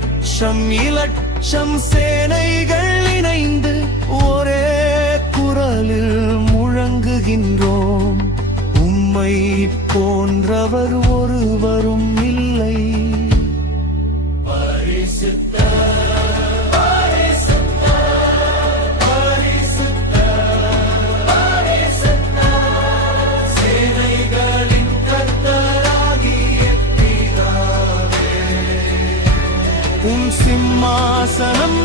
லட்சம் இலட்சம் சேனைகள் இணைந்து ஒரே குரலில் முழங்குகின்றோம். உம்மை போன்றவர் ஒருவரும் இல்லை. சிம்மாசனம்